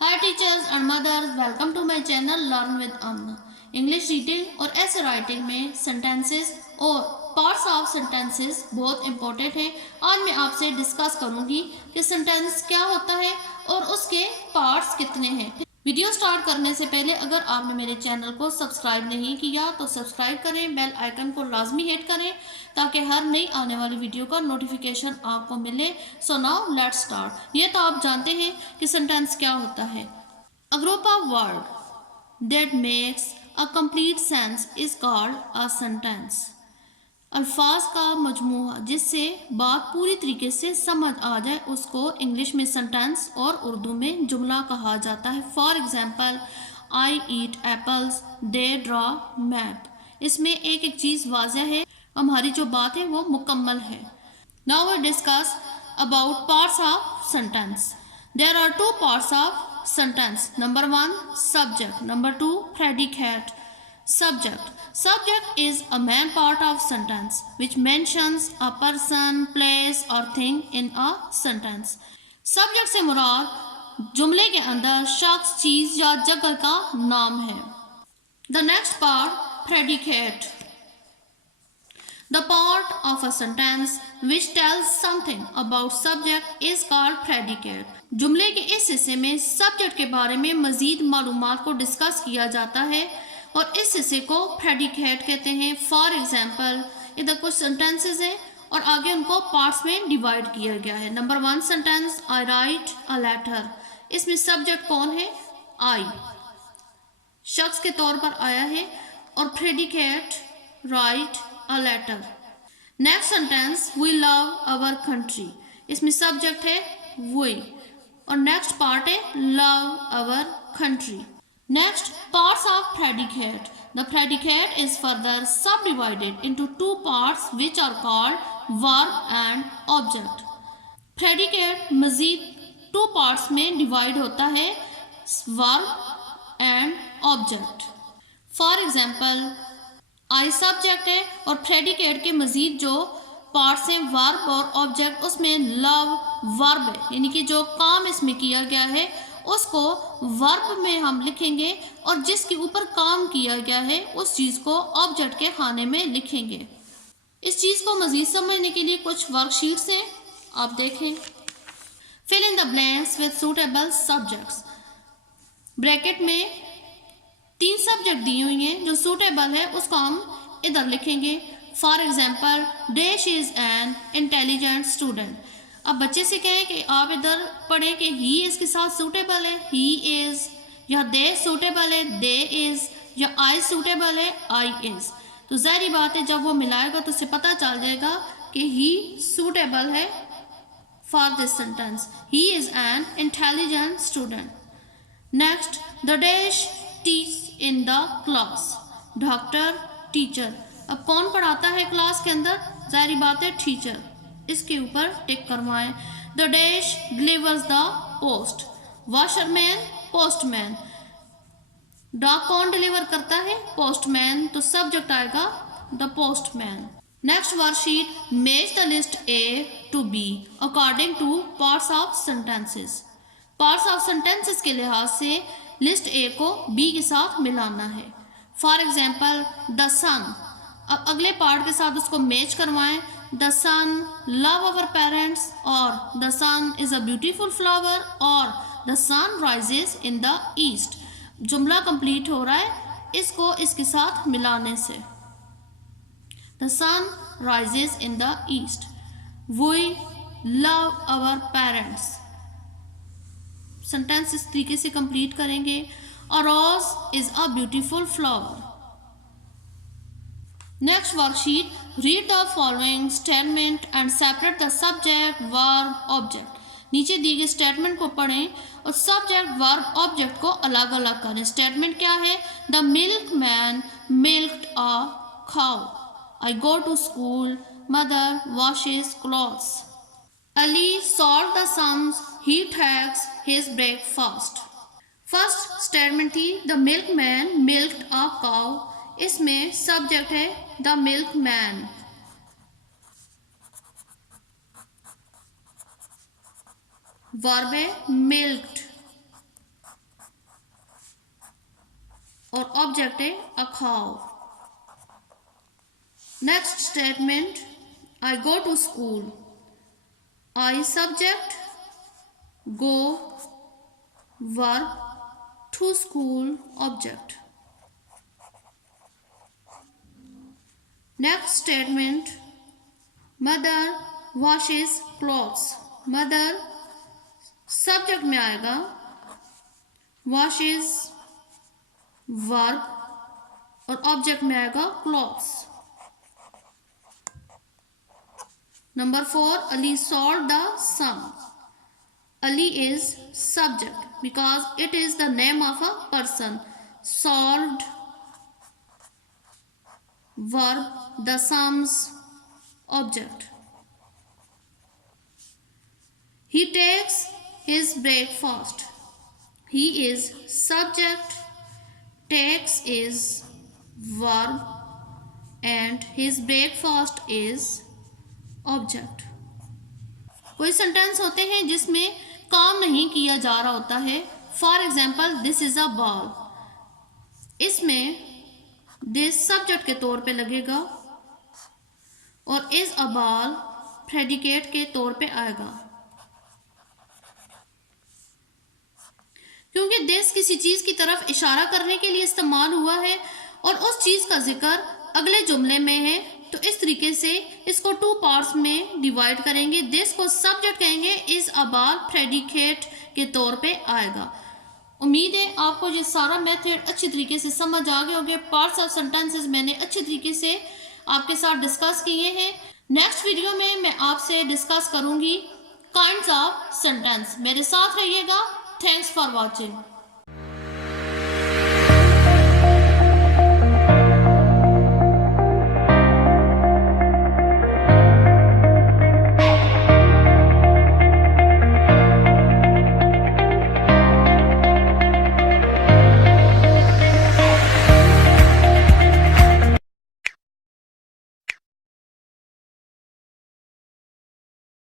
Hi teachers and mothers, welcome to my channel Learn with Amna। English reading और ऐसे writing में sentences और parts of sentences बहुत important हैं। आज मैं आपसे डिस्कस करूंगी कि सेंटेंस क्या होता है और उसके पार्ट्स कितने हैं। वीडियो स्टार्ट करने से पहले अगर आपने मेरे चैनल को सब्सक्राइब नहीं किया तो सब्सक्राइब करें, बेल आइकन को लाजमी हिट करें ताकि हर नई आने वाली वीडियो का नोटिफिकेशन आपको मिले। So now let's start. ये तो आप जानते हैं कि सेंटेंस क्या होता है। A group of words that makes a complete sense is called a sentence। अल्फाज का मजमूआ जिससे बात पूरी तरीके से समझ आ जाए उसको इंग्लिश में सेंटेंस और उर्दू में जुमला कहा जाता है। For example, I eat apples, they draw map. इसमें एक एक चीज़ वाज़ह है, हमारी जो बात है वो मुकम्मल है। Now we discuss about parts of sentence. There are two parts of sentence। Number 1 subject, number 2 predicate। Subject is a main part of sentence which mentions a person, place or thing in a sentence। subject से मुराद जुमले के अंदर शख्स, चीज या जगह का नाम है। The next part predicate। The part of a sentence which tells something about subject is called predicate। जुमले के इस हिस्से में सब्जेक्ट के बारे में मजीद मालूमात को डिस्कस किया जाता है और इस हिस्से को प्रेडिकेट कहते हैं। फॉर एग्जाम्पल, इधर कुछ सेंटेंसेस हैं और आगे उनको पार्ट्स में डिवाइड किया गया है। Number 1 sentence, I write a letter. इसमें सब्जेक्ट कौन है? आई, शख्स के तौर पर आया है और predicate write a letter. Next sentence, we love our country. इसमें सब्जेक्ट है वी और नेक्स्ट पार्ट है love our country. Next parts of predicate. The predicate is further subdivided into two parts which are called verb and object. Predicate मजीद two parts में divide होता है, verb and object. For example, I subject है और predicate के मजीद जो parts हैं verb और ऑब्जेक्ट, उसमें लव वर्ब है, यानी कि जो काम इसमें किया गया है उसको वर्ब में हम लिखेंगे और जिसके ऊपर काम किया गया है उस चीज़ को ऑब्जेक्ट के खाने में लिखेंगे। इस चीज़ को मजीद समझने के लिए कुछ वर्कशीट्स हैं, आप देखें। Fill in the blanks with suitable subjects. Bracket में 3 सब्जेक्ट दी हुई हैं, जो सूटेबल है उसको हम इधर लिखेंगे। For example, dash is an intelligent student. अब बच्चे से कहें कि आप इधर पढ़ें कि ही इसके साथ सूटेबल है, ही इज़, या दे सूटेबल है, दे इज़, या आई सूटेबल है, आई इज़। तो ज़ाहिर बात है जब वो मिलाएगा तो उसे पता चल जाएगा कि ही सूटेबल है for this sentence. He is an intelligent student. Next, the dash teach in the class. Doctor, teacher. अब कौन पढ़ाता है क्लास के अंदर? जारी बात है टीचर, इसके ऊपर टिक करवाएं। The dash delivers the post. Washerman, postman. Dog कौन डिलीवर करता है? पोस्टमैन, तो सब्जेक्ट आएगा the postman. Next worksheet, match the list A to B according to parts of sentences. Parts of sentences के लिहाज से लिस्ट ए को B के साथ मिलाना है। For example, the sun. अब अगले पार्ट के साथ उसको मैच करवाएं। The sun love our parents, और the sun is a beautiful flower, और the sun rises in the east. जुमला कंप्लीट हो रहा है इसको इसके साथ मिलाने से। The sun rises in the east. We love our parents. Sentence इस तरीके से कंप्लीट करेंगे। A rose is a beautiful flower. Next worksheet, read the following statement and separate the subject verb object. नीचे दी गई स्टेटमेंट को पढ़ें और subject verb object को अलग अलग करें। स्टेटमेंट क्या है? The milkman milked a cow. I go to school, mother washes clothes. Ali solved the sums, he takes his breakfast। First statement थी the milkman milked a cow. इसमें subject है the milkman. Verb है milked और object है a cow. Next statement, I go to school. I subject, go verb, to school object. Next statement, mother washes clothes. Mother subject में आएगा, washes verb और object में आएगा clothes. Number 4, Ali solve the sum. Ali is subject because it is the name of a person. Solved verb, the sums object. He takes his breakfast. He is subject, takes is verb and his breakfast is object. कोई sentence होते हैं जिसमें काम नहीं किया जा रहा होता है। For example, this is a ball. इसमें दिस सब्जेक्ट के तौर पे लगेगा और इज अ बॉल प्रेडिकेट के तौर पे आएगा, क्योंकि दिस किसी चीज की तरफ इशारा करने के लिए इस्तेमाल हुआ है और उस चीज का जिक्र अगले जुमले में है। तो इस तरीके से इसको 2 पार्ट्स में डिवाइड करेंगे। दिस को सब्जेक्ट कहेंगे, इज अ बॉल प्रेडिकेट के तौर पे आएगा। उम्मीद है आपको ये सारा मेथड अच्छी तरीके से समझ आ गए होंगे। पार्ट्स ऑफ सेंटेंसेस मैंने अच्छी तरीके से आपके साथ डिस्कस किए हैं। नेक्स्ट वीडियो में मैं आपसे डिस्कस करूंगी काइंड्स ऑफ सेंटेंस। मेरे साथ रहिएगा। Thanks for watching.